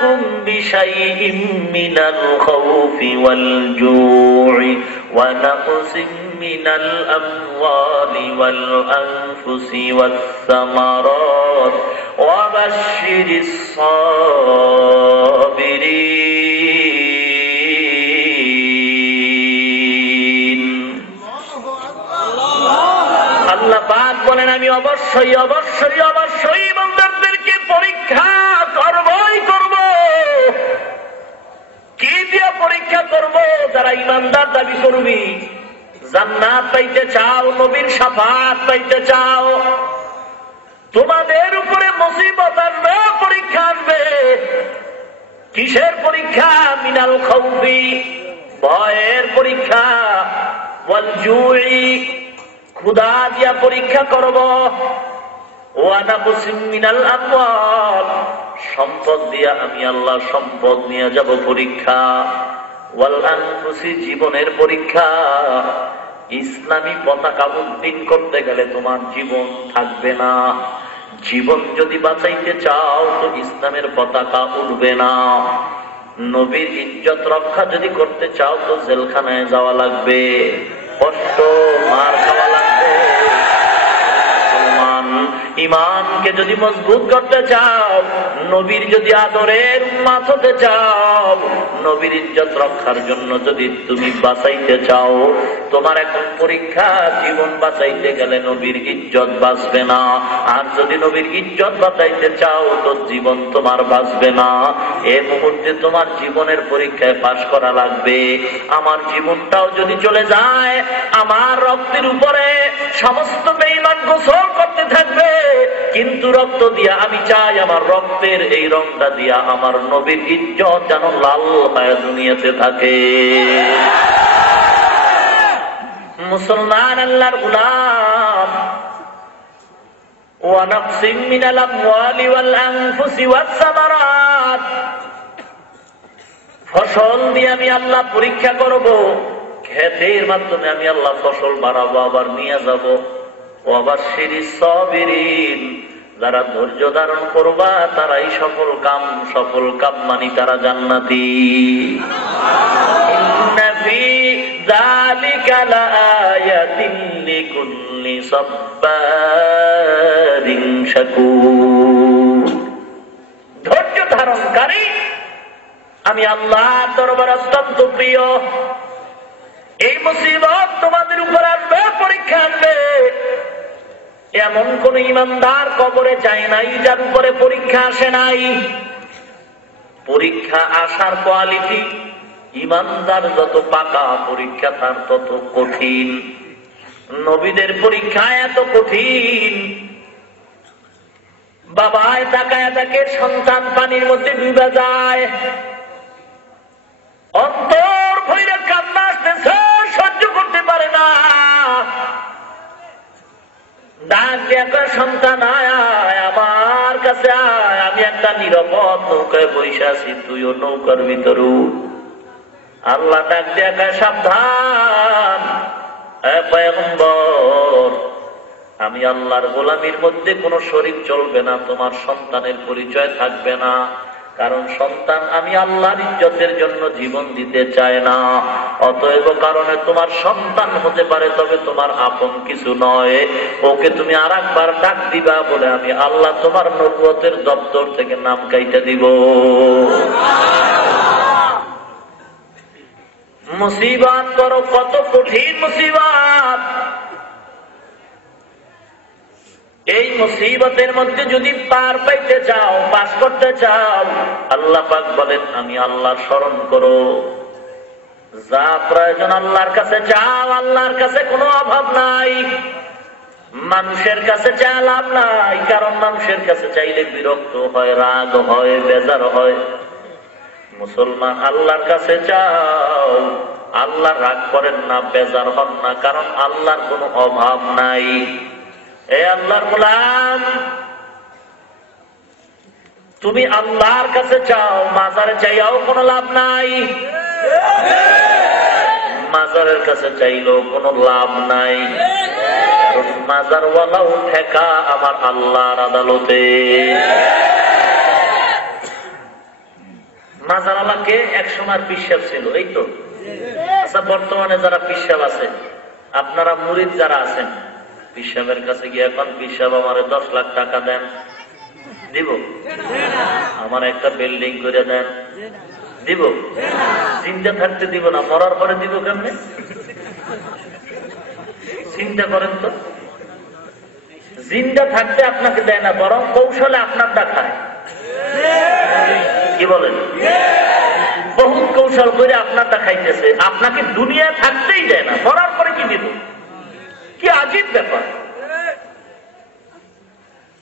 وَنَبْلُونَكُمْ بِشَيْءٍ مِّنَ الْخَوْفِ وَالْجُوعِ وَنَقْصٍ مِّنَ الْأَمْوَالِ وَالْأَنفُسِ وَالثَّمَرَاتِ وَبَشِّرِ الصَّابِرِينَ। আল্লাহ পাক বলেন, আমি অবশ্যই অবশ্যই অবশ্যই বান্দাদেরকে পরীক্ষা করবই করব। কি দিয়ে পরীক্ষা করব? যারা ঈমানদার দাবি করবি, জান্নাত পাইতে চাও, নবীর শাফাত পাইতে চাও, তোমাদের উপরে মুসিবত আসবে, পরীক্ষা আসবে। কিসের পরীক্ষা? মিনাল খাউফি, ভয়ের পরীক্ষা, ওয়াল জুই, ক্ষুধা দিয়া পরীক্ষা করব, ওয়া নাকসিম মিনাল আমওয়াল, সম্পদ দিয়া আমি আল্লাহ সম্পদ নিয়ে যাব পরীক্ষা, ওয়াল আনফুসি, জীবনের পরীক্ষা। ইসলামী পতাকা উড্ডীন করতে গেলে তোমার জীবন থাকবে না। জীবন যদি বাঁচাইতে চাও তো ইসলামের পতাকা উঠবে না। নবীর ইজ্জত রক্ষা যদি করতে চাও তো জেলখানায় যাওয়া লাগবে, কষ্ট মার খাওয়া লাগবে। ইমানকে যদি মজবুত করতে চাও, নবীর যদি আদরের উম্মত হতে চাও, নবীর ইজ্জত রক্ষার জন্য যদি তুমি বাঁচাইতে চাও, তোমার এখন পরীক্ষা। জীবন বাঁচাইতে গেলে নবীর ইজ্জত বাঁচবে না, আর যদি নবীর ইজ্জত বাঁচাইতে চাও তো জীবন তোমার বাঁচবে না। এই মুহূর্তে তোমার জীবনের পরীক্ষায় পাশ করা লাগবে। আমার জীবনটাও যদি চলে যায়, আমার রক্তের উপরে সমস্ত বেঈমান গোসল করতে থাকবে, কিন্তু রক্ত দিয়া আমি চাই আমার রক্তের এই রংটা দিয়া আমার নবীর ইজ্জত যেন লাল হয়ে দুনিয়াতে থাকে। মুসলমান আল্লাহর গোলাম, ওয়া নাকসিম মিনাল আমওয়ালি ওয়াল আনফুসি ওয়াস সামারাত, ফসল দিয়ে আমি আল্লাহ পরীক্ষা করব। ক্ষেতের মাধ্যমে আমি আল্লাহ ফসল বাড়াবো, আবার নিয়ে যাব। ওয়াবাশশিরিস সাবিরিন, যারা ধৈর্য ধারণ করবা তারাই সফল কাম মানি তারা জান্নাতি। ইন্না ফি যালিকা লাআয়াতিন লিকুল্লি সাব্বারিন শাকুর, ধৈর্য ধারণকারী আমি আল্লাহর দরবারে অত্যন্ত প্রিয়। এই মুসিবত তোমাদের উপর আসবে, পরীক্ষা আসবে। এমন কোন ইমানদার কবরে যায় নাই যার উপরে পরীক্ষা আসে নাই। পরীক্ষা আসার কোয়ালিটি, ইমানদার যত পাকা পরীক্ষা তার তত কঠিন। নবীদের পরীক্ষা এত কঠিন, বাবায় তাকায় তাকে সন্তান পানির মধ্যে ডুবে যায়, অন্তর ভৈরে কান্না আসতেছে, সহ্য করতে পারে না। ডাক দিয়ে সন্তান আয় আমার কাছে আয়, আমি একটা নিরাপদ নৌকায় বসে আছি, তুইও নৌকার ভিতরু। আল্লাহ ডাক দিয়ে সাবধান পয়গম্বর, আমি আল্লাহর গোলামির মধ্যে কোনো শরীক চলবে না, তোমার সন্তানের পরিচয় থাকবে না। কারণ সন্তান আমি আল্লাহর ইজ্জতের জন্য জীবন দিতে চায় না। অতএব কারণে তোমার সন্তান হতে পারে, তবে তোমার আপন কিছু নয়। ওকে তুমি আর একবার ডাক দিবা বলে আমি আল্লাহ তোমার নবুয়তের দপ্তর থেকে নাম কাইটা দিব। মুসিবত করো, কত কঠিন মুসিবত। এই মুসিবতের মধ্যে যদি পার পাইতে চাও, পাস করতে চাও, আল্লাহ পাক বলেন আমি আল্লাহর স্মরণ করো। যা প্রয়োজন আল্লাহর কাছে চাও, আল্লাহর কাছে কোনো অভাব নাই। মানুষের কাছে চা লাভ নাই, কারণ মানুষের কাছে চাইলে বিরক্ত হয়, রাগ হয়, বেজার হয়। মুসলমান আল্লাহর কাছে চাও, আল্লাহ রাগ করেন না, বেজার হন না, কারণ আল্লাহর কোনো অভাব নাই। এ আল্লাহর গোলাম, তুমি আল্লাহর কাছে চাও, মাজারে চাইয়াও কোনো লাভ নাই, মাজারের কাছে চাইলেও কোনো লাভ নাই। মাজারওয়ালাও ঠেকা আমার আল্লাহর আদালতে। মাজারালাকে এক সময় পিসাব ছিল, এই তো। আচ্ছা, বর্তমানে যারা পিসাব আছে, আপনারা মুরিদ যারা আছেন, পিসাবের কাছে গিয়ে এখন পিসাব আমারে 10 লাখ টাকা দেন, দিব? আমার একটা বিল্ডিং করে দেন, দিব? চিন্তা থাকতে দিব না, মরার পরে দিব কেমনে? চিন্তা করেন তো। জিন্দা থাকতে আপনাকে দেয় না, বরং কৌশলে আপনার দেখায়। কি বলেন? বহুত কৌশল করে আপনার দেখাইতেছে, আপনাকে দুনিয়া থাকতেই দেয় না, মরার পরে কি দিব? কি আজীব ব্যাপার।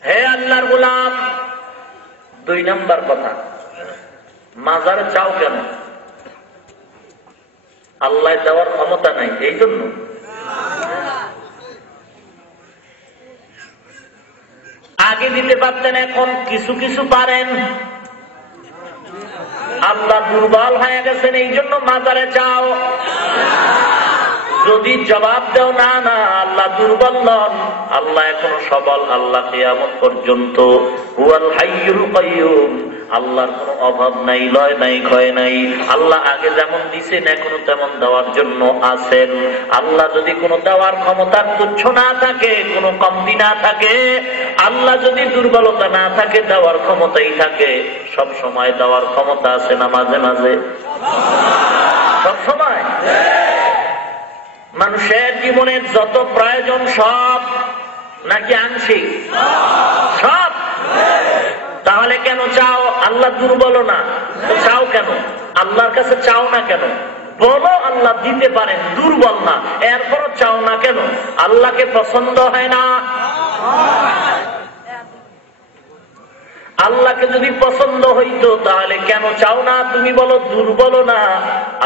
হে আল্লাহর গোলাম, 2 নম্বর কথা, মাজারে চাও কেন? আল্লাহ দেওয়ার ক্ষমতা নাই, এই জন্য। আগে দিতে পারতেন, এখন কিছু কিছু পারেন। আল্লাহ দুর্বল হয়ে গেছেন, এই জন্য মাজারে চাও। যদি জবাব দাও না না আল্লাহ দুর্বল নন, আল্লাহ এখনো সবল, আল্লাহ কিয়ামত পর্যন্ত হুয়াল হাইয়ুল কাইয়ুম, আল্লাহর কোনো অভাব নাই, লয় নাই, ক্ষয় নাই। আল্লাহ আগে যেমন দিছেন এখনো তেমন দেওয়ার জন্য আছেন। আল্লাহ যদি কোনো দেওয়ার ক্ষমতা তুচ্ছ না থাকে, কোনো কমতি না থাকে, আল্লাহ যদি দুর্বলতা না থাকে, দেওয়ার ক্ষমতাই থাকে, সব সময় দেওয়ার ক্ষমতা আছে না? মাঝে মাঝে, সব সময়। মানুষের জীবনের যত প্রয়োজন সব নাকি আংশিক? সব। তাহলে কেন চাও? আল্লাহ দুর্বল না, চাও কেন? আল্লাহর কাছে চাও না কেন? বলো আল্লাহ দিতে পারেন, দুর্বল না, এরপরও চাও না কেন? আল্লাহকে পছন্দ হয় না? আল্লাহকে যদি পছন্দ হইতো তাহলে কেন চাও না? তুমি বলো দুর্বল না,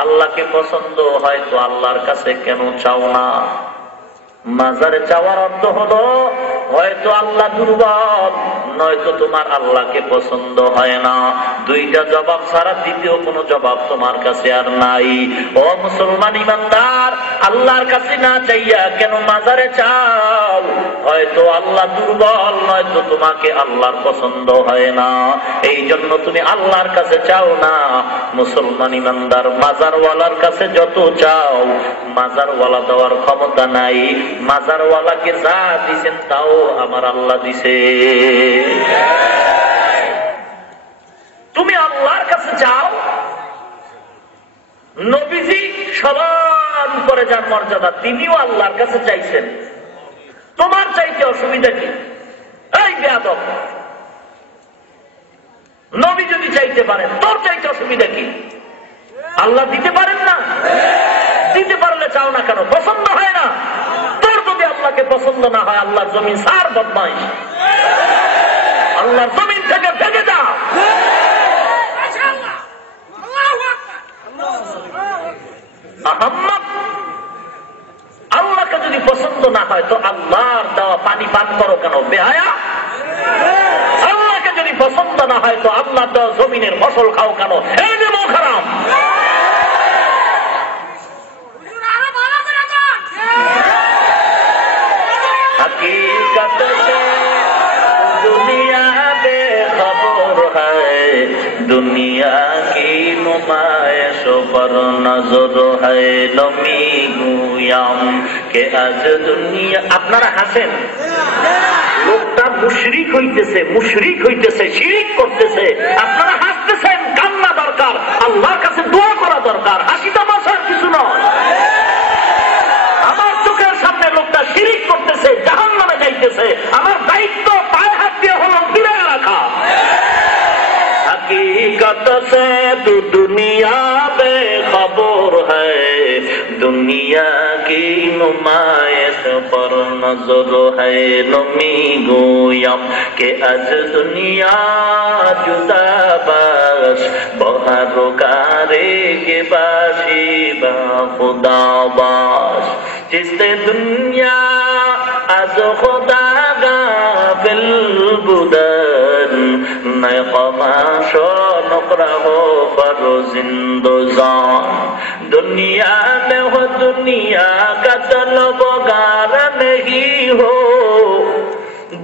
আল্লাহকে পছন্দ হয়তো আল্লাহর কাছে কেন চাও না? মাজারে চাওয়ার অর্থ হলো হয়তো আল্লাহ দুর্বল, নয়তো তোমার আল্লাহকে পছন্দ হয় না। 2টা জবাব ছাড়া দ্বিতীয় কোনো জবাব তোমার কাছে আর নাই। ও মুসলমান ইমানদার, আল্লাহর কাছে না চাইয়া কেন মাজারে চাও? হয়তো আল্লাহ দুর্বল, নয়তো তোমাকে আল্লাহর পছন্দ হয় না, এই জন্য তুমি আল্লাহর কাছে চাও না। মুসলমান ইমানদার, মাজারওয়ালার কাছে যত চাও, মাজারওয়ালা দেওয়ার ক্ষমতা নাই। মাজারওয়ালাকে যা দিছেন তাও আমার আল্লাহ দিছে। তুমি আল্লাহর কাছে চাও। নবীজি সবার উপরে যার মর্যাদা, তিনিও আল্লাহর কাছে চাইছেন। তোমার চাইতে অসুবিধা কি? এই বেয়াদব, নবী যদি চাইতে পারেন, তোর চাইতে অসুবিধা কি? আল্লাহ দিতে পারেন না? দিতে পারলে চাও না কেন? পছন্দ হয় না? তোর যদি আল্লাহকে পছন্দ না হয়, আল্লাহর জমিন সার বদমাইশ, আল্লাহর জমিন থেকে ভেঙে যাও। আল্লাহকে যদি পছন্দ না হয় তো আল্লাহর দেওয়া পানি পান করো কেন? বেহায়া। আল্লাহকে যদি পছন্দ না হয় তো আল্লাহর দেওয়া জমিনের ফসল খাও কেন? এই যে মোখারাম। हकीकत से दुनिया बेखबर है, दुनिया की नुमाइश पर नजर है, नमी गुयाम के आज दुनिया। আপনারা হাসেন, লোকটা মুশরিক হইতেছে, শিরক করতেছে, আপনারা হাসতেছেন। কান্না দরকার, আল্লাহর কাছে দোয়া করা দরকার, হাসি তামাশার কিছু নয়। আমার চোখের সামনে লোকটা শিরক করতেছে, জাহান্নামে যাইতেছে, আমার দায়িত্ব পায়ে হাত দিয়ে হলো ফিরায় রাখা। हकीकत से तू दुनिया बेखबर है, दुनिया की नुमाइश पर नजर है, नमी गोयम के आज दुनिया जुदा बाश, बहार कारे के बाशी बा खुदा बाश, जिससे दुनिया आज खुदा गाफिल बुदन, मैं खमाशो नकरा हो पर जिंदोजान, दुनिया में हो दुनिया का तलबगार नहीं हो,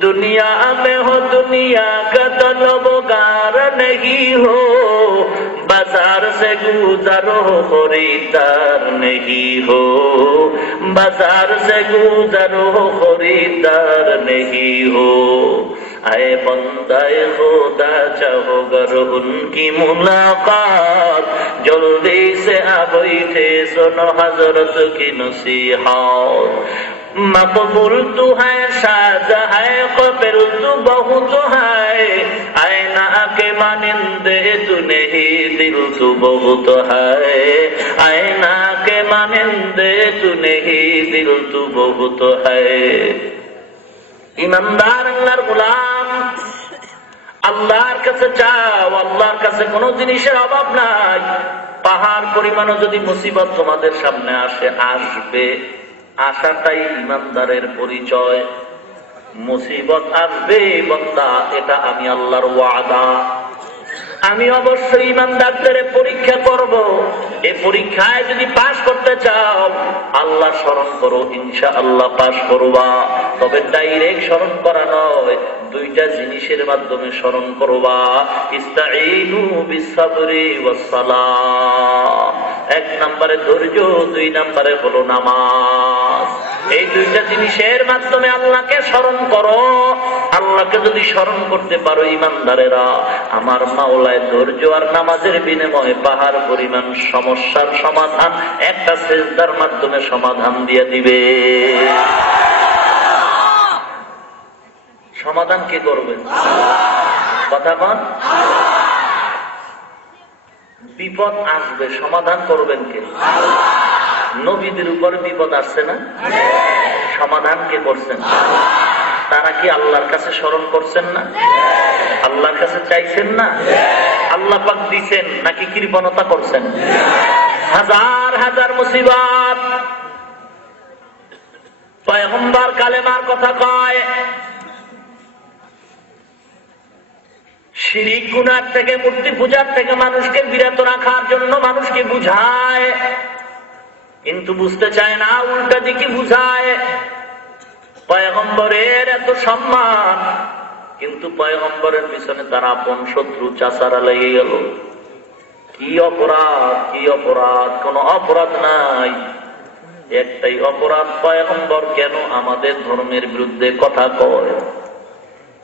दुनिया में हो दुनिया का तलबगार नहीं हो, बस बाजार से गुजरो खरीदार नहीं हो, बाजार से गुजरो खरीदार नहीं हो। आए बंदाए खुदा चाहो गर उनकी मुलाकात, जल्दी से आ बैठे सुनो हजरत की नसीहत। मकबूल तू है शाद है कबिल तू बहुत है, आईना के मानिंदे तू नहीं दिल तू बहुत है, आईना के मानिंदे तू नहीं दिल तू बहुत है। ईमानदार अल्लाहर গোলাম, আল্লাহর কাছে চাও, আল্লাহর কাছে কোনো জিনিসের অভাব নাই। পাহাড় পরিমাণও যদি মুসিবত তোমাদের সামনে আসবে, আশাটাই ইমানদারের পরিচয়। মুসিবত আসবে বান্দা, এটা আমি আল্লাহর ওয়াদা। আমি অবশ্যই ইমানদারদের পরীক্ষা করব। এই পরীক্ষায় যদি পাস করতে চাও, আল্লাহ স্মরণ করো, ইনশাআল্লাহ পাস করবা। তবে ডাইরেক্ট স্মরণ করা নয়, দুইটা জিনিসের মাধ্যমে স্মরণ করবা। ইস্তাঈনু বিসসাবরি ওয়াস সালাহ। এক নম্বরে ধৈর্য, দুই নম্বরে হলো নামাজ। এই দুইটা জিনিসের মাধ্যমে আল্লাহকে স্মরণ করো। আল্লাহকে যদি স্মরণ করতে পারো ইমানদারেরা, আমার মাওলায় ধৈর্য আর নামাজের বিনিময়ে পাহাড় পরিমাণ সমস্যার সমাধান একটা সিজদার মাধ্যমে সমাধান দিয়ে দিবে। সমাধান কে করবে? কথা বল। বিপদ আসবে, সমাধান করবেন কে? নবীদের উপর বিপদ আসছে না? সমাধান কে করছেন? তারা কি আল্লাহর কাছে স্মরণ করছেন না? আল্লাহর কাছে চাইছেন না? আল্লাহ পাক দিছেন নাকি কৃপণতা করছেন? হাজার হাজার মুসিবত। পয়গম্বর কালেমার কথা কয়, শিরিক গুনার থেকে, মূর্তি পূজার থেকে মানুষকে বিরত রাখার জন্য মানুষকে বুঝায়, কিন্তু বুঝতে চায় না, উল্টা দিকে বুঝায়। পয়গম্বরের এত সম্মান, কিন্তু পয়গম্বরের পিছনে তার আপন শত্রু চাচারা লেগে গেল। কি অপরাধ, কি অপরাধ? কোন অপরাধ নাই, একটাই অপরাধ, পয়গম্বর কেন আমাদের ধর্মের বিরুদ্ধে কথা কয়?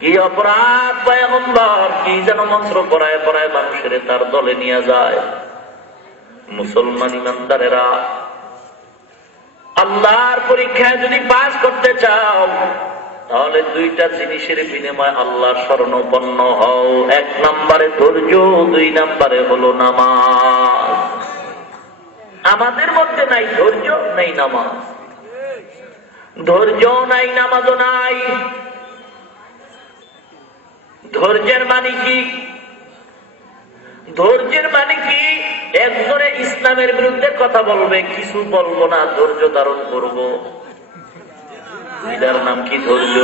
কি অপরাধ? পয়গম্বর কি যেন মন্ত্র পড়ায় পড়ায় মানুষের তার দলে নিয়ে যায়। মুসলমান ইমানদারেরা, আল্লাহর পরীক্ষায় যদি পাস করতে চাও, তাহলে দুইটা জিনিসের বিনিময়ে আল্লাহর শরণাপন্ন হও। এক নম্বরে ধৈর্য, দুই নম্বরে হলো নামাজ। আমাদের মধ্যে নাই ধৈর্য, নাই নামাজ। ধৈর্য নাই, নামাজও নাই। ধৈর্যের মানে কি? ধৈর্যের মানে কি? একজনে ইসলামের বিরুদ্ধে কথা বলবে, কিছু বলবো না, ধৈর্য ধারণ করবো, এটার নাম কি ধৈর্য?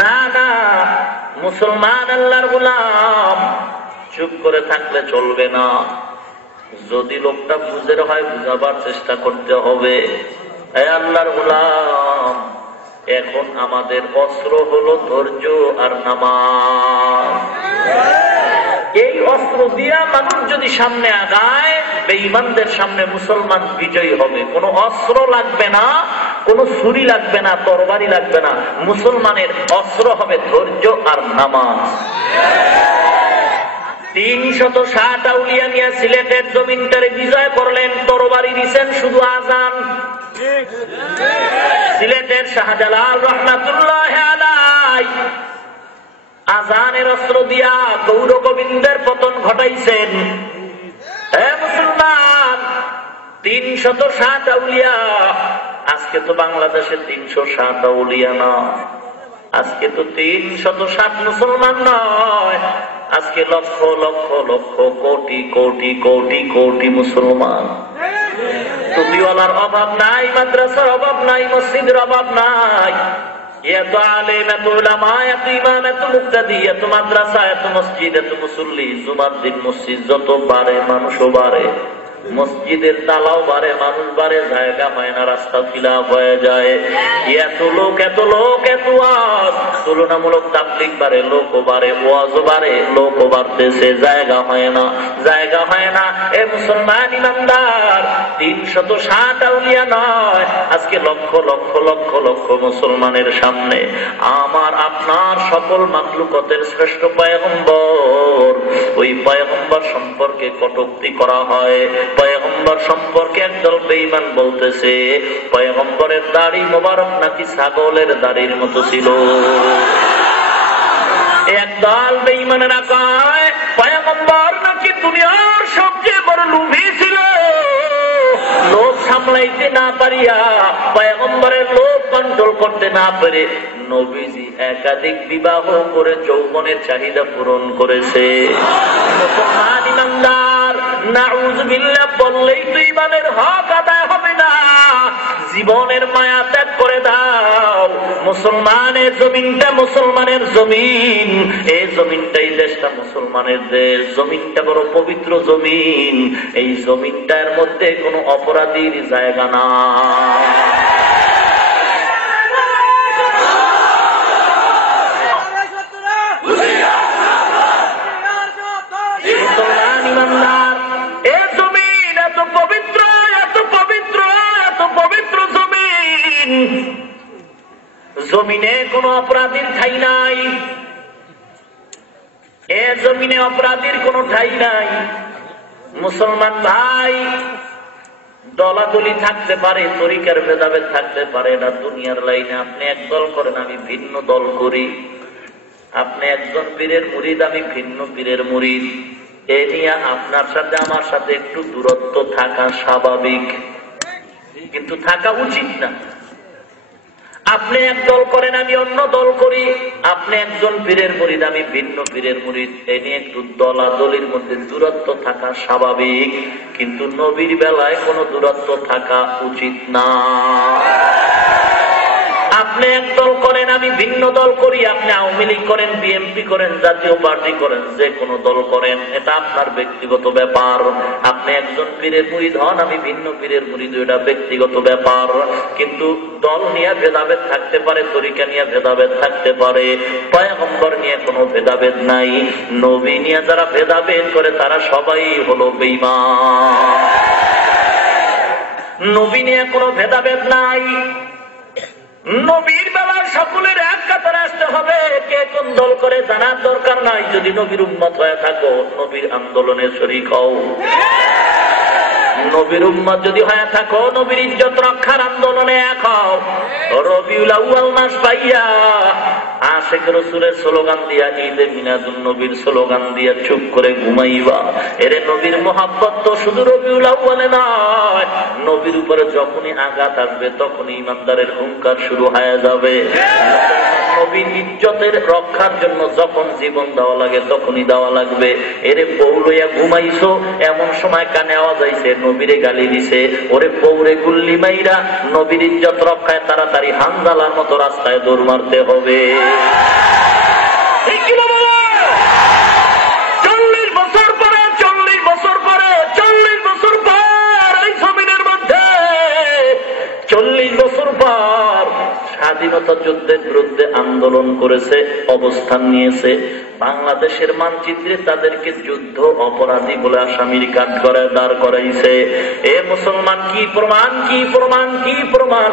না না, মুসলমান আল্লাহর গোলাম, চুপ করে থাকলে চলবে না। যদি লোকটা বুঝের হয়, বুঝাবার চেষ্টা করতে হবে। আল্লাহর গোলাম, এখন আমাদের অস্ত্র হলো ধৈর্য আর নামাজ। এই অস্ত্র দিয়া মানুষ যদি সামনে আগায়, বেঈমানদের সামনে মুসলমান বিজয়ী হবে। কোনো অস্ত্র লাগবে না, কোনো ছুরি লাগবে না, তরবারি লাগবে না। মুসলমানের অস্ত্র হবে ধৈর্য আর নামাজ। 360 আউলিয়া নিয়ে সিলেটের জমিনটারে বিজয় করলেন, তরবারি দিচ্ছেন শুধু আজান। সিলেটের শাহজালাল রহমাতুল্লাহ আলাইহি আজানের অস্ত্র দিয়া গৌর গোবিন্দের পতন ঘটাইছেন। হে মুসলমান, 360 আউলিয়া। আজকে তো বাংলাদেশে 360 আউলিয়া না, আজকে তো 360 মুসলমান নয়, আজকে লক্ষ লক্ষ লক্ষ কোটি কোটি কোটি কোটি মুসলমান। টুপিওয়ালার অভাব নাই, মাদ্রাসার অভাব নাই, মসজিদের অভাব নাই। এত আলেম, এত উলামা, এত ইমাম, এত মুক্তাদি, এত মাদ্রাসা, এত মসজিদ, এত মুসল্লি। জুমার দিন মসজিদ যত বাড়ে, মানুষও বাড়ে। মসজিদের তালাও বাড়ে, মানুষ বাড়ে, জায়গা হয় না, রাস্তা ফিলা হয়ে যায়। এত লোক এত লোক এত ওয়াজ, তুলনামূলক তাবলীগ বাড়ে, লোকও বাড়ে, ওয়াজও বাড়ে, লোকও বাড়তেছে, জায়গা হয় না, জায়গা হয় না। এ মুসলমান ইমানদার, 360 আউলিয়া নয়, আজকে লক্ষ লক্ষ লক্ষ লক্ষ মুসলমানের সামনে আমার আপনার সকল মাখলুকাতের শ্রেষ্ঠ পয়গম্বর, ওই পয়গম্বর সম্পর্কে কটূক্তি করা হয়। পয়গম্বর সম্পর্কে একদল বেঈমান বলতেছে পয়গম্বরের দাড়ি মোবারক নাকি ছাগলের দাড়ির মতো ছিল। একদল বেঈমানেরা কয় পয়গম্বর নাকি দুনিয়ার সবচেয়ে বড় লোভী ছিল, লোভ সামলাইতে না পারিয়া, পয়গম্বরের লোভ কন্ট্রোল করতে না পেরে নবীজি একাধিক বিবাহ করে যৌবনের চাহিদা পূরণ করেছে। মুসলমান ইমানদার, নাউযুবিল্লাহ বললেই তো ইমানের হক আদায় হবে না। জীবনের মায়া ত্যাগ করে দাও। মুসলমানের জমিনটা মুসলমানের জমিন, এই জমিনটাই দেশটা মুসলমানের দেশ, জমিনটা বড় পবিত্র জমিন, এই জমিনটার মধ্যে কোনো অপরাধীর জায়গা না। মুসলমান ইমানদার, এ জমিন এত পবিত্র, এত পবিত্র, এত পবিত্র জমিন, জমিনে কোনো অপরাধীর ঠাই নাই, এ জমিনে অপরাধীর কোনো ঠাই নাই। মুসলমান ভাই, দলাদলি থাকতে পারে, তরিকার ভেদাভেদ থাকতে পারে না, দুনিয়ার লাইনে আপনি এক দল করেন, আমি ভিন্ন দল করি, আপনি একজন পীরের মুরিদ, আমি ভিন্ন পীরের মুরিদ, এ নিয়ে আপনার সাথে আমার সাথে একটু দূরত্ব থাকা স্বাভাবিক, কিন্তু থাকা উচিত না। আপনি এক দল করেন, আমি অন্য দল করি, আপনি একজন পীরের মুরিদ, আমি ভিন্ন পীরের মুরিদ, এ নিয়ে একটু দলাদলির মধ্যে দূরত্ব থাকা স্বাভাবিক, কিন্তু নবীর বেলায় কোনো দূরত্ব থাকা উচিত না। আপনি এক দল করেন, আমি ভিন্ন দল করি, আপনি আওয়ামী লীগ করেন, বিএনপি করেন, জাতীয় পার্টি করেন, যে কোনো দল করেন, এটা আপনার ব্যক্তিগত ব্যাপার। আপনি একজন পীরের মুরিদ হন, আমি ভিন্ন পীরের মুরিদ, এটা ব্যক্তিগত ব্যাপার। কিন্তু দল নিয়ে ভেদাভেদ থাকতে পারে, তরিকা নিয়ে ভেদাভেদ থাকতে পারে, পয়গম্বর নিয়ে কোনো ভেদাভেদ নাই। নবী নিয়ে যারা ভেদাভেদ করে তারা সবাই হলো বেঈমান। নবী নিয়ে কোনো ভেদাভেদ নাই। নবীর বেলার সকলের এক কাতারে আসতে হবে, কে কোন দল করে জানার দরকার নাই। যদি নবীর উম্মত হয়ে থাকো, নবীর আন্দোলনে শরীক হও। নবীর উম্মত যদি হয়ে থাকো, নবীর ইজ্জত রক্ষার আন্দোলনে এক হও। রবিউল আউয়াল মাস পাইয়া আশিক রাসূলের স্লোগান দিয়া, ঈদে মিলাদুন নবীর স্লোগান দিয়া চুপ করে ঘুমাইবা। এরে নবীর মোহাব্বত তো শুধু রবিউল আউয়ালে নয়, নবীর উপরে যখনই আঘাত আসবে তখনই ইমানদারের হুঙ্কার শুরু হয়ে যাবে। নবীর ইজ্জতের রক্ষার জন্য যখন জীবন দেওয়া লাগে তখনই দেওয়া লাগবে। এরে বউ লইয়া ঘুমাইছো, এমন সময় কানে আওয়াজ আইছে, নবীরে গালি দিছে, ওরে বউরে গুল্লি মাইরা নবীর ইজ্জত রক্ষায় তাড়াতাড়ি হানজালার মতো রাস্তায় দৌড় মারতে হবে। 40 বছর পরে, 40 বছর পরে, 40 বছর পর এই জমিনের মধ্যে, 40 বছর পর স্বাধীনতা যুদ্ধের বিরুদ্ধে আন্দোলন করেছে, অবস্থান নিয়েছে। বাংলাদেশের মানচিত্রে তাদেরকে যুদ্ধ অপরাধী বলে আসামির কাঠগড়ায় দাঁড় করাইছে। এ মুসলমান, কি প্রমাণ, কি প্রমাণ, কি প্রমাণ?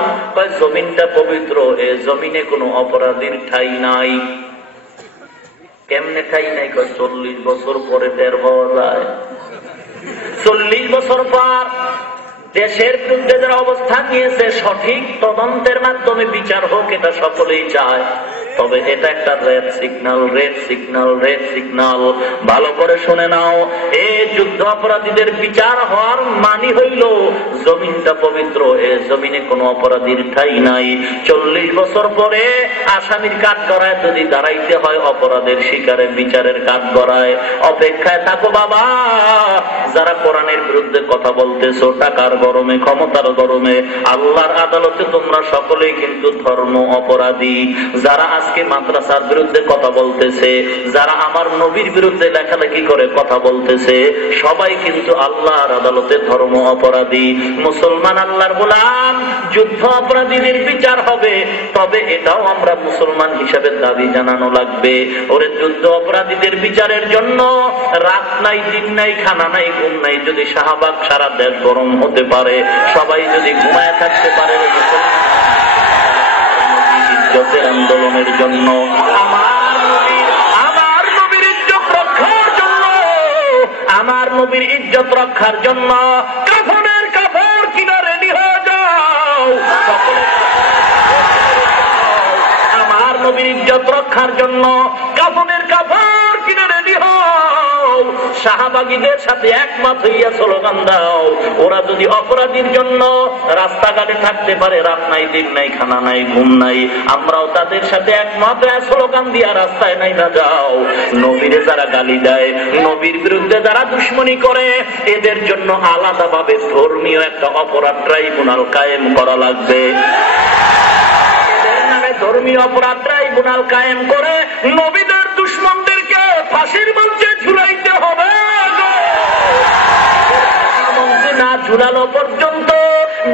জমিনটা পবিত্র, এ জমিনে কোনো অপরাধীর ঠাই নাই। কেমনে ঠাই নাই? 40 বছর পরে টের পাওয়া যায়। 40 বছর পর দেশের বিরুদ্ধে যারা অবস্থান নিয়েছে, সঠিক তদন্তের মাধ্যমে বিচার হোক, এটা সকলেই চায়। তবে এটা একটা red signal, red signal, red signal. ভালো করে শুনে নাও, এই যুদ্ধ অপরাধীদের বিচার হওয়ার মানে হইল জমিনটা পবিত্র, এ জমিনে কোনো অপরাধীর ঠাই নাই। 40 বছর পরে আসামির কাঠগড়ায় যদি দাঁড়াইতে হয় অপরাধের শিকারে বিচারের কাঠগড়ায়, অপেক্ষায় থাকো বাবা। যারা কোরআনের বিরুদ্ধে কথা বলতেছো, টাকার গরমে, ক্ষমতার গরমে, আল্লাহর আদালতে তোমরা সকলেই কিন্তু ধর্ম অপরাধী। যারা আজকে মাদ্রাসার বিরুদ্ধে কথা বলতেছে, যারা আমার নবীর বিরুদ্ধে লেখালেখি করে কথা বলতেছে, সবাই কিন্তু আল্লাহর আদালতে ধর্ম অপরাধী। মুসলমান আল্লাহর গোলাম, যুদ্ধ অপরাধীদের বিচার হবে, তবে এটাও আমরা মুসলমান হিসাবে দাবি জানানো লাগবে। ওরে যুদ্ধ অপরাধীদের বিচারের জন্য রাত নাই, দিন নাই, খানা নাই, ঘুম নাই। যদি শাহবাগ সারা দেশ গরম হতে পারে, সবাই যদি ঘুমায় থাকতে পারে, ইজ্জতের আন্দোলনের জন্য, আমার নবীর ইজ্জত রক্ষার জন্য, আমার নবীর ইজ্জত রক্ষার জন্য কাফনের কাপড় কিনা রেডি হয়ে যাও। আমার নবীর ইজ্জত রক্ষার জন্য কাফনের কাপড় কিনে রেডি হও। শাহবাগীদের সাথে একমত হইয়া স্লোগান দাও। ওরা যদি অপরাধীর জন্য রাস্তাঘাটে থাকতে পারে, রাত নাই, দিন নাই, খানা নাই, ঘুম নাই, আমরাও তাদের সাথে একমত হয়ে স্লোগান দিয়া রাস্তায় নাই না যাও। নবীরে যারা গালি দেয়, নবীর বিরুদ্ধে যারা দুশ্মনী করে, এদের জন্য আলাদাভাবে ধর্মীয় একটা অপরাধ ট্রাইব্যুনাল কায়েম করা লাগবে। ধর্মীয় অপরাধ ট্রাইব্যুনাল কায়েম করে নবীদের দুশমনদেরকে ফাঁসির মঞ্চে ঝুলাইতে হবে। মঞ্চে না ঝুলানো পর্যন্ত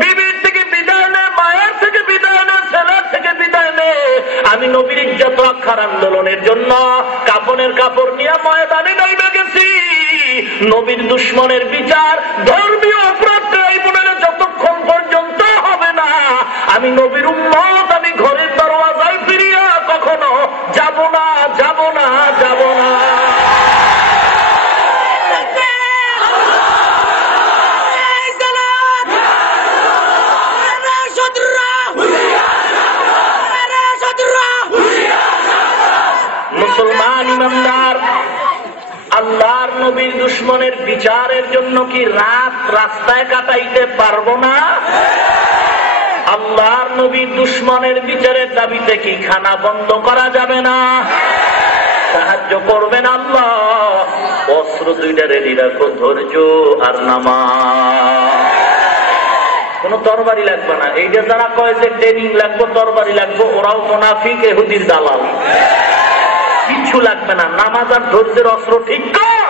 বিবির থেকে বিদায় নে, মায়ের থেকে বিদায় নে, ছেলের থেকে বিদায় নে। আমি নবীর ইজ্জত রক্ষার আন্দোলনের জন্য কাফনের কাপড় নিয়ে ময়দানে নাইবা গেছি। নবীর দুশমনের বিচার ধর্মীয় অপরাধ ট্রাইব্যুনালে যতক্ষণ পর্যন্ত হবে না, আমি নবীর উম্মত, আমি ঘরের দরওয়াজায় ফিরিয়া কখনো যাব না, যাব না, যাব না। মুসলমান ইমানদার, আল্লাহর নবীর দুশমনের বিচারের জন্য কি রাত রাস্তায় কাটাইতে পারবো না? আল্লাহর নবীর দুশমনের বিচারের দাবিতে কি খানা বন্ধ করা যাবে না? সাহায্য করবেন আল্লাহ। অস্ত্র দুইটা রেডি রাখো, ধৈর্য আর নামাজ। কোন তরবারি লাগবে না। এইটা যারা কয় যে ট্রেনিং লাগবো, তরবারি লাগবো, ওরাও মুনাফিক, ইহুদির দালাল। কিচ্ছু লাগবে না, নামাজ আর ধৈর্যের অস্ত্র ঠিক কর।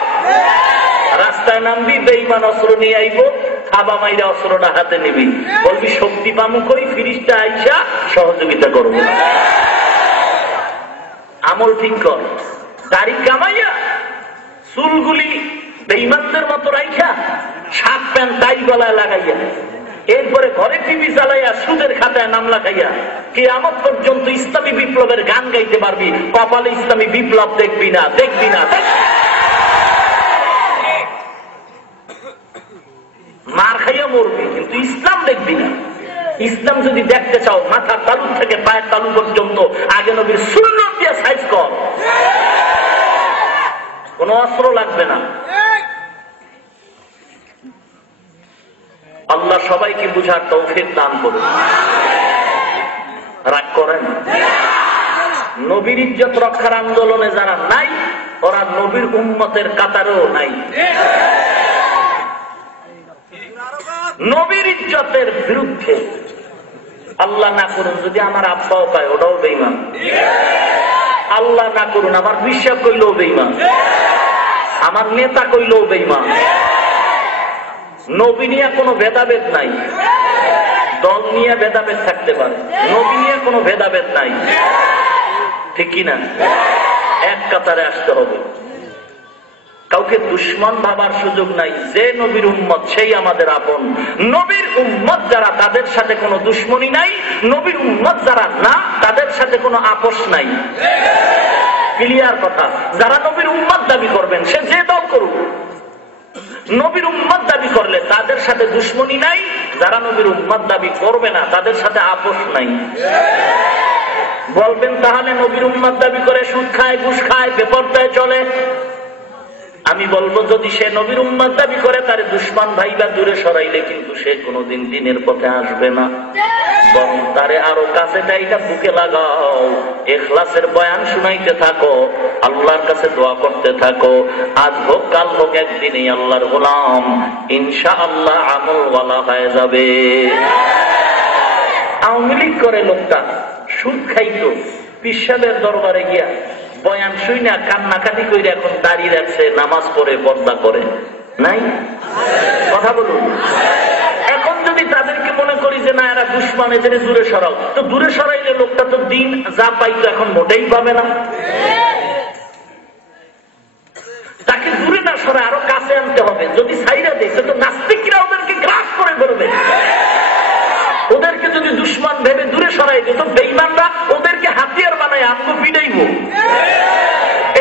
রাস্তায় নামবি, বেঈমান অস্ত্র নিয়ে আইবো, খাবা মাইরা অস্ত্রটা হাতে নিবি, বলবি শক্তি পামু কই, ফিরিস্তা আইসা সহযোগিতা করবো। আমল ঠিক কর, দাড়ি কামাইয়া চুলগুলি বেঈমানদের মতো রাইখা, শার্ট প্যান্ট টাই গলায় লাগাইয়া, এরপরে ঘরে টিভি চালাইয়া সুদের খাতায় নাম লাগাইয়া কিয়ামত পর্যন্ত ইসলামী বিপ্লবের গান গাইতে পারবি। কপালে ইসলামী বিপ্লব দেখবি না, দেখবি না, মার খাইয়া মরবি, কিন্তু ইসলাম দেখবি না। ইসলাম যদি দেখতে চাও, মাথার তালু থেকে পায়ের তালু পর্যন্ত আগে নবীর সুন্নাত দিয়ে সাইজ কর। কোন অস্ত্র লাগবে না। আল্লাহ সবাইকে বুঝার তৌফিক দান করুন। রাগ করেন? নবীর ইজ্জত রক্ষার আন্দোলনে যারা নাই, ওরা নবীর উম্মতের কাতারেও নাই। নবীর ইজ্জতের বিরুদ্ধে আল্লাহ না করুন যদি আমার আব্বাও পায়, ওটাও বেঈমান। আল্লাহ না করুন আমার বিশ্বাস কইলেও বেঈমান, আমার নেতা কইলেও বেঈমান। নবী নিয়ে কোনো ভেদাভেদ নাই, দল নিয়ে ভেদাভেদ থাকতে পারে, নবী নিয়ে কোনো ভেদাভেদ নাই, ঠিক কিনা? এক কাতারে আসতে হবে, কাউকে দুশমন ভাবার সুযোগ নাই। যে নবীর উম্মত সেই আমাদের আপন। নবীর উম্মত যারা, তাদের সাথে কোনো দুশমনী নাই। নবীর উম্মত যারা না, তাদের সাথে কোনো আপোষ নাই। ক্লিয়ার কথা। যারা নবীর উম্মত দাবি করবেন, সে যে দল করুক, নবীর উম্মত দাবি করলে তাদের সাথে দুশমনী নাই। যারা নবীর উম্মত দাবি করবে না, তাদের সাথে আপোষ নাই। বলবেন তাহলে নবীর উম্মত দাবি করে সুদ খায়, ঘুষ খায়, বেপরদায় চলে। আমি বলবো যদি সে নবীর উম্মত দাবি করে, তার দুশমন ভাইবা দূরে সরাইলে কিন্তু সে কোনোদিন দিনের পথে আসবে না। বরং তারে আরো কাছে যাইটা বুকে লাগাও, ইখলাসের বয়ান শুনাইতে থাকো, আল্লাহর কাছে দোয়া করতে থাকো। আজ হোক কাল হোক একদিনই আল্লাহর গোলাম ইনশাআল্লাহ আমলওয়ালা হয়ে যাবে। আওয়ামী লীগ করে লোকটা, সুদ খাইতো, পিসাবের দরবারে গিয়া বয়ান শুই না কান্নাকাটি করে এখন দাঁড়িয়ে রাখছে, নামাজ পড়ে পর্দা করে নাই? কথা বলুন। এখন যদি তাদেরকে মনে করি যে না এরা দুশ্মন, এদের দূরে সরাও, তো দূরে সরাইলে লোকটা তো দিন যা পাইতো এখন মোটেই পাবে না। তাকে দূরে না সরায় আরো কাছে আনতে হবে। যদি সাইরা দেয় তো নাস্তিকরা ওদেরকে গ্রাস করে ধরবে। ওদেরকে যদি দুশ্মন ভেবে দূরে সরাই দিত, বেঈমানরা ওদেরকে হাতিয়ার বানায় আমগো পিড়াইব।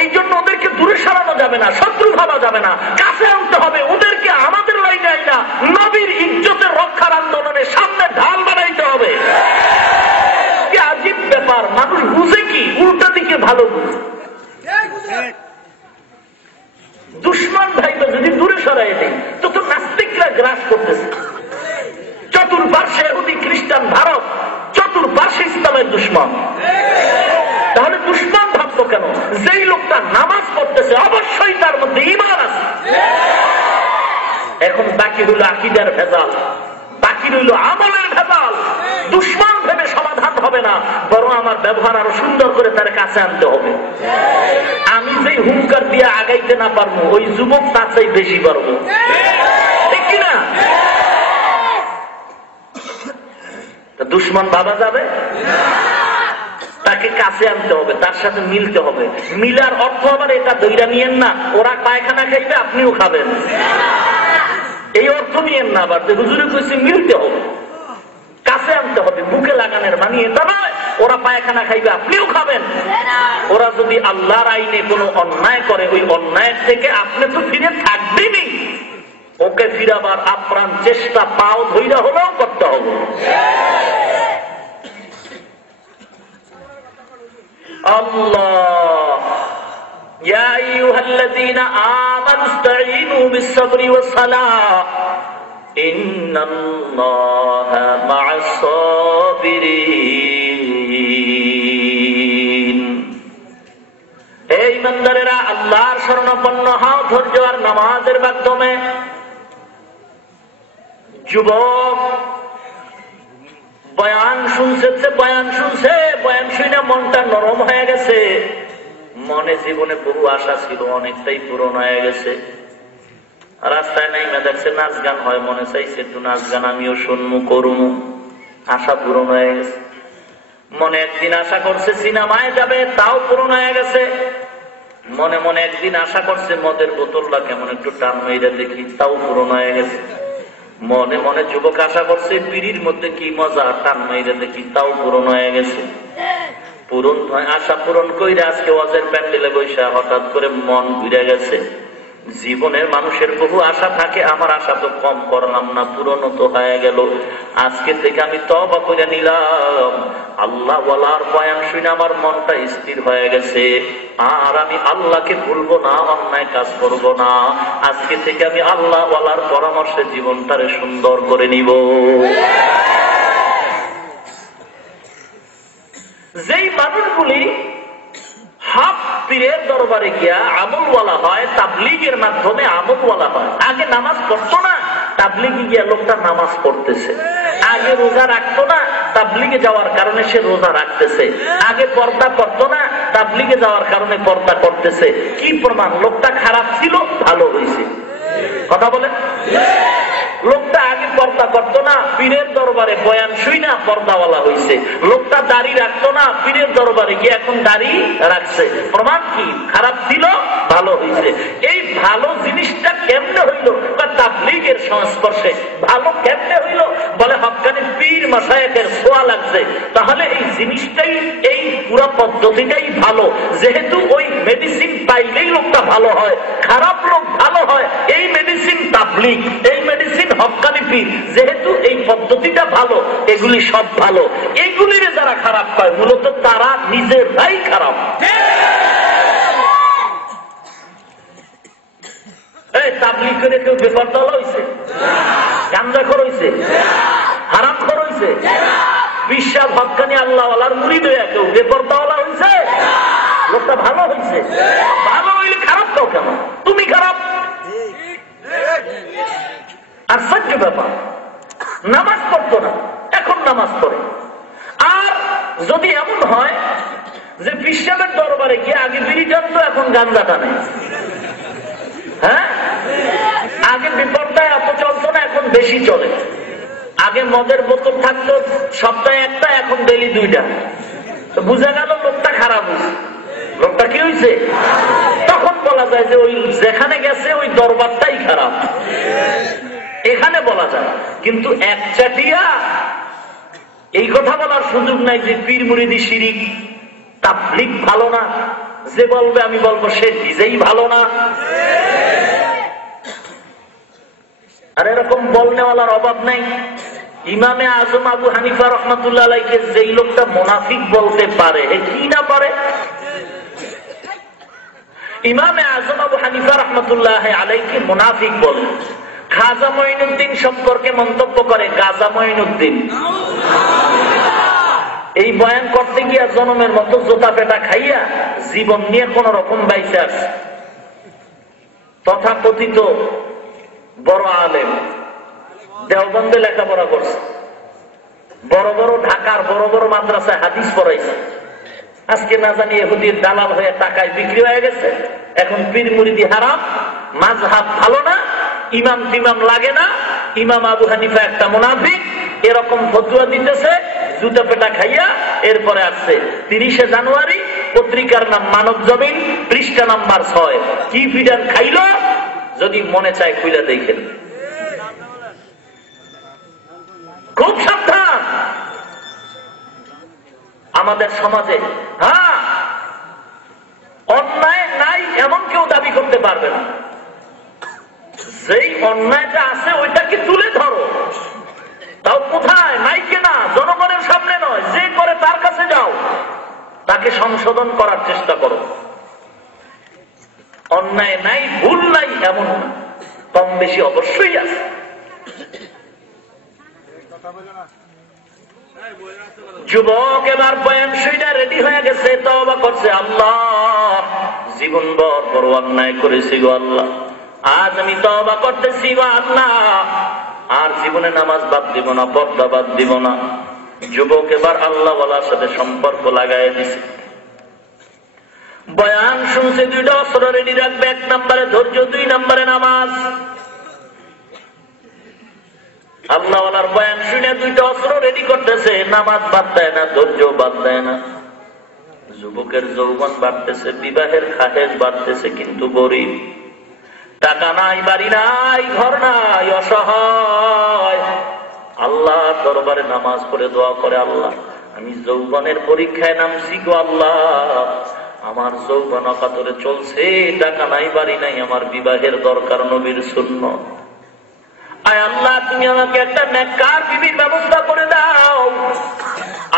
এই জন্য ওদেরকে দূরে সরানো যাবে না, শত্রু ভাবা যাবে না, কাছে আনতে হবে। ওদেরকে আমাদের লাইনে আইনা নবীর ইজ্জতের রক্ষার আন্দোলনের সামনে ঢাল বানাইতে হবে। কি আজীব ব্যাপার, মানুষ বুঝে কি? উল্টা দিকে ভালো বুঝে। দুশ্মন ভাইবা যদি দূরে সরাই দেয় তো তো নাস্তিকরা গ্রাস করতেছে। চতুর্পার্শ্বে ইহুদি খ্রিস্টান ভারত, চতুর্পার্শ্বে ইসলামের দুশ্মন। তাহলে দুশ্মন ভাবতো কেন? যেই লোকটা নামাজ পড়তেছে অবশ্যই তার মধ্যে ঈমান আছে। এখন বাকি হইল আকীদার ভেজাল, বাকি রইল আমলের ভেজাল। দুশ্মন ভেবে সমাধান হবে না, বরং আমার ব্যবহার আরো সুন্দর করে তার কাছে আনতে হবে। আমি যেই হুঙ্কার দিয়ে আগাইতে না পারবো, ওই যুবক তার চাই বেশি পারবো, ঠিক কিনা? দুশ্মন ভাবা যাবে? তাকে কাছে আনতে হবে, তার সাথে মিলতে হবে। মিলার অর্থ আবার এটা ধৈর্য নিয়েন না ওরা পায়খানা খাইবে আপনিও খাবেন, এই অর্থ নিয়েন না। আবার হুজুরে কইছে মিলতে হবে, কাছে আনতে হবে। বুকে লাগানোর মানে এটা নয় ওরা পায়খানা খাইবে আপনিও খাবেন। ওরা যদি আল্লাহর আইনে কোনো অন্যায় করে, ওই অন্যায়ের থেকে আপনি তো ফিরে থাকবেনই, ওকে ফিরাবার আপ্রাণ চেষ্টা পাও ধৈর্য হলেও করতে হবে। আল্লাহ ইয়া আইয়ুহাল্লাযীনা আমানু ইসতাঈনু বিস-সাবরি ওয়াস-সালাহ ইন্নাল্লাহা মা'আস-সাবিরিন। হে ঈমানদারেরা, আল্লাহর শরণাপন্ন হও ধৈর্য আর নামাজের মাধ্যমে। যুবক বয়ান শুনছে, বয়ান শুনে মনটা নরম হয়ে গেছে। মনে জীবনে বহু আশা ছিল, অনেকটাই পূরণ হয়ে গেছে। রাস্তায় নাই দেখছে নাচ গান হয়, মনে চাইছে একটু নাচ গান আমিও শুনবো করবো, আশা পূরণ হয়ে গেছে। মনে একদিন আশা করছে সিনেমায় যাবে, তাও পূরণ হয়ে গেছে। মনে মনে একদিন আশা করছে মদের বোতলটা কেমন একটু টান মেরে দেখি, তাও পূরণ হয়ে গেছে। মনে মনে যুবক আশা করছে পিড়ির মধ্যে কি মজা, টান মেরে দেখি, তাও পূরণ হয়ে গেছে। পূরণ আশা পূরণ কইরা আজকে ওয়াজের প্যান্ডেলে বৈশা হঠাৎ করে মন ঘুরে গেছে। জীবনের মানুষের বহু আশা থাকে, আমার আশা তো কম করলাম না, পূরণও তো হয়ে গেল। আজকে থেকে আমি তওবা করে নিলাম, আল্লাহ ওয়ালার বয়ান শুনে আমার মনটা স্থির হয়ে গেছে। আর আমি আল্লাহকে ভুলবো না, অন্যায় কাজ করব না। আজকে থেকে আমি আল্লাহ ওয়ালার পরামর্শে জীবনটারে সুন্দর করে নিব। যেই মানুষগুলি হক পীরের দরবারে গিয়া আমলওয়ালা হয়, তাবলীগের মাধ্যমে আমলওয়ালা হয়। আগে নামাজ পড়তো না, তাবলীগে গিয়া লোকটা নামাজ পড়তেছে। আগে রোজা রাখতো না, তাবলীগে যাওয়ার কারণে সে রোজা রাখতেছে। আগে পর্দা করতো না, তাবলীগে যাওয়ার কারণে পর্দা করতেছে। কি প্রমাণ? লোকটা খারাপ ছিল, ভালো হয়েছে। কথা বলে, লোকটা আগে পর্দা করতো না, পীরের দরবারে বয়ান শুই না পর্দাওয়ালা হয়েছে। লোকটা দাড়ি রাখতো না, পীরের দরবারে গিয়ে এখন দাড়ি রাখছে। প্রমাণ কি? খারাপ ছিল, ভালো হয়েছে। এই ভালো জিনিসটা কেমনে হইল? তাবলীগের সংস্পর্শে ভালো কেমনে হইল? বলে হক্কানি পীর মাশায়েখের ছোঁয়া লাগছে। তাহলে এই জিনিসটাই, এই পুরো পদ্ধতিটাই ভালো। যেহেতু ওই মেডিসিন পাইলেই লোকটা ভালো হয়, খারাপ লোক ভালো হয়, এই মেডিসিন তাবলীগ, এই মেডিসিন হক্কানি পীর। যেহেতু এই পদ্ধতিটা ভালো, এগুলি সব ভালো। এগুলির যারা খারাপ পায় মূলত তারা নিজেরাই খারাপ। তাবলীগ করে কেউ বেপরদাওয়ালা হইছে, গাঁজাখোর হইছে, হারামখোর হইছে, বিশ্বাস হক্কানি আল্লাহওয়ালার মুরিদ হইয়া কেউ বেপরদাওয়ালা হইছে? লোকটা ভালো হইছে। ভালো হইলে খারাপ কাউ কেন? তুমি খারাপ। আর সহ্য ব্যাপার, নামাজ পড়তো না, এখন নামাজ পড়ে। আর যদি এমন হয় যে পীর সাহেবের দরবারে গিয়ে আগে বিড়ি টানতো, এখন গাঁজা টানে। হ্যাঁ, আগে বিপর্যয় এত চলতো না, এখন বেশি চলে। আগে মদের বোতল থাকতো সপ্তাহে একটা, এখন ডেলি 2টা। তো বুঝা গেল লোকটা খারাপ হয়েছে। লোকটা কি হয়েছে? তখন বলা যায় যে ওই যেখানে গেছে ওই দরবারটাই খারাপ, এখানে বলা যায়। কিন্তু একচাটিয়া এই কথা বলার সুযোগ নাই যে পীর মুরিদি শিরিক, তাবলীগ ভালো না। যে বলবে আমি বলবো সে নিজেই ভালো না। আর এরকম বলনেওয়ালার অভাব নাই। ইমামে আজম আবু হানিফা রহমাতুল্লাহ আলাইকে যেই লোকটা মুনাফিক বলতে পারে, কি না পারে? ইমামে আজম আবু হানিফা রহমাতুল্লাহ আলাইকে মুনাফিক বলে। খাজা মঈনুদ্দিন সম্পর্কে মন্তব্য করে গাজা মঈনুদ্দিন। এই বয়ান করতে গিয়া জনমের মতো জোতা পেটা খাইয়া জীবন নিয়ে কোন রকম বাইসে আসে। তথাকথিত বড় আলেম, দেওবন্দে লেখাপড়া করছে, বড় বড় ঢাকার বড় বড় মাদ্রাসায় হাদিস পড়াইছে। আজকে না জানি ইহুদির দালাল হয়ে টাকায় বিক্রি হয়ে গেছে। এখন পীর মুরিদি হারাম, মাযহাব ভালো না, ইমাম টিমাম লাগে না, ইমাম আবু হানিফা একটা মুনাফিক, এরকম ফতোয়া দিতেছে জুতা পেটা খাইয়া। এরপরে আসছে 30শে জানুয়ারি, পত্রিকার নাম মানব জমিন, পৃষ্ঠা নাম্বার 6। কি ফিডার খাইল যদি মনে চায় খুলে দেখেন। খুব সাবধান আমাদের সমাজে। হ্যাঁ, অন্যায় নাই এমন কেউ দাবি করতে পারবে না। যেই অন্যায়টা আছে ওইটাকে তুলে ধরো। তাও কোথায়? মাইকে না, জনগণের সামনে নয়, যে করে তার কাছে যাও, তাকে সংশোধন করার চেষ্টা করো। অন্যায় নাই, ভুল নাই এমন না, কম বেশি অবশ্যই আছে। যুবক এবার বয়ান শুইনা রেডি হয়ে গেছে, তওবা করছে। আল্লাহ, জীবন বড় অন্যায় করেছি গো আল্লাহ, আজ আমি তওবা করতেছি গো আল্লাহ, আর জীবনে নামাজ বাদ দিব না, পর্দা বাদ দিব না। যুবক এবার আল্লাহ ওয়ালার সাথে সম্পর্ক লাগাই দিছে। বয়ান শুনছে, 2টা অস্ত্র রেডি রাখবে। 1 নম্বরে ধৈর্য, 2 নম্বরে নামাজ। আল্লাহ ওয়ালার বয়ান শুনে 2টা অস্ত্র রেডি করতেছে। নামাজ বাদ দেয় না, ধৈর্য বাদ দেয় না। যুবকের যৌবন বাড়তেছে, বিবাহের খাহেজ বাড়তেছে, কিন্তু গরিব, টাকা নাই, বাড়ি নাই, ঘর নাই, অসহায়। আল্লাহ দরবারে নামাজ পড়ে দোয়া করে, আল্লাহ আমি যৌবনের পরীক্ষায় নামছি গো আল্লাহ, আমার যৌবন অকাতরে চলছে, টাকা নাই, বাড়ি নাই, আমার বিবাহের দরকার, নবীর সুন্নাত। আয় আল্লাহ, তুমি আমাকে একটা নেককার বিবির ব্যবস্থা করে দাও।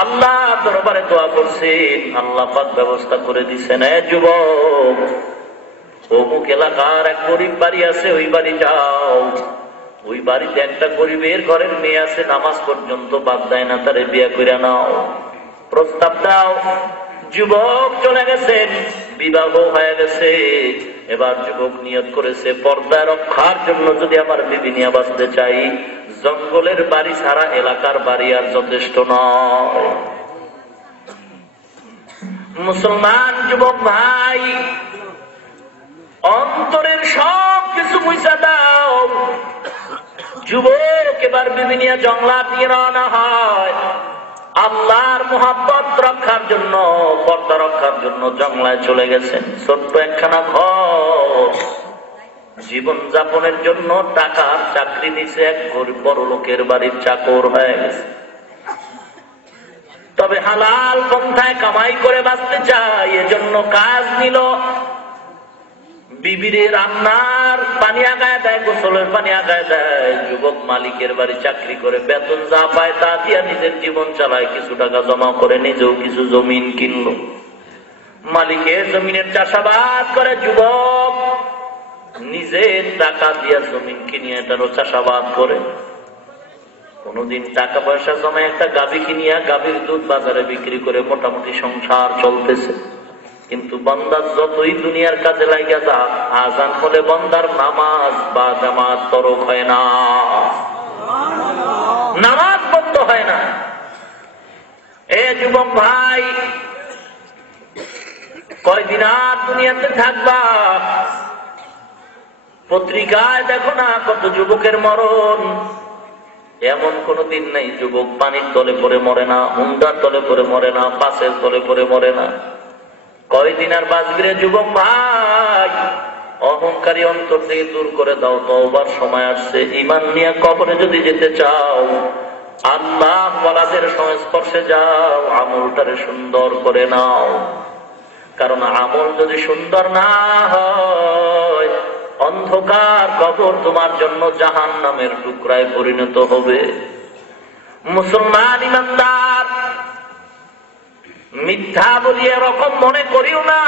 আল্লাহ দরবারে দোয়া করছেন, আল্লাহ পাক ব্যবস্থা করে দিছেন। যুবক, অমুক এলাকার এক গরিব বাড়ি আছে, ওই বাড়ি যাও। ওই বাড়িতে একটা গরিবের ঘরের মেয়ে আছে, নামাজ পর্যন্ত বাদ দেয় না, তারে বিয়ে করে নাও, প্রস্তাব দাও। যুবক চলে গেছেন, বিবাহ হয়ে গেছে। এবার যুবক নিয়ত করেছে, পর্দা রক্ষার জন্য যদি আমার বিবি নিয়ে বাঁচতে চাই, জঙ্গলের বাড়ি ছাড়া এলাকার বাড়ি আর যথেষ্ট নয়। মুসলমান যুবক ভাই, অন্তরের সব কিছু মুছা দাও। যুবক এবার বিবি নিয়ে জঙ্গলাত নিয়ে রওনা হয়। আল্লাহর মুহাব্বত রক্ষার জন্য, পর্দা রক্ষার জন্য জঙ্গলায় চলে গেছেন। ছোট্ট একখানা ঘর, জীবন যাপনের জন্য টাকার চাকরি নিছে, এক গরিব বড় লোকের বাড়ির চাকর হয়ে গেছে। তবে হালাল পন্থায় কামাই করে বাঁচতে চায়, এজন্য কাজ নিল। বিবিরে রান্নার পানি আগায় দেয়, গোসলের পানি আগায় দেয়। যুবক মালিকের বাড়ি চাকরি করে, বেতন যা পায় তা দিয়া নিজের জীবন চালায়। কিছু টাকা জমা করে নিজেও কিছু জমিন কিনলো, মালিকের জমিনের চাষাবাদ করে। যুবক নিজের টাকা দিয়া জমিন কিনিয়ে তারও চাষাবাদ করে। কোনদিন টাকা পয়সা জমা একটা গাভী কিনিয়া গাভীর দুধ বাজারে বিক্রি করে মোটামুটি সংসার চলতেছে। কিন্তু বান্দার যতই দুনিয়ার কাজে লাগিয়া যা, আজান হলে বান্দার নামাজ বা জামাত তরক হয় না, নামাজ বন্ধ হয় না। এ যুবক ভাই, কয়দিন আর দুনিয়াতে থাকবা? পত্রিকায় দেখো না কত যুবকের মরণ। এমন কোন দিন নেই যুবক পানির তলে পড়ে মরে না, হুন্ডার তলে পড়ে মরে না, বাসের তলে পড়ে মরে না। কয়দিন আর বাঁচবিরে যুবক ভাই? অহংকারী অন্তর থেকে দূর করে দাও, তওবার সময় আসছে। ঈমান নিয়ে কবরে যদি যেতে চাও, আল্লাহ ওয়ালাদের সংস্পর্শে যাও, আমলটারে সুন্দর করে নাও। কারণ আমল যদি সুন্দর না হয়, অন্ধকার কবর তোমার জন্য জাহান্নামের টুকরায় পরিণত হবে। মুসলমান ইমানদার, মিথ্যা বলিয়া এরকম মনে করিও না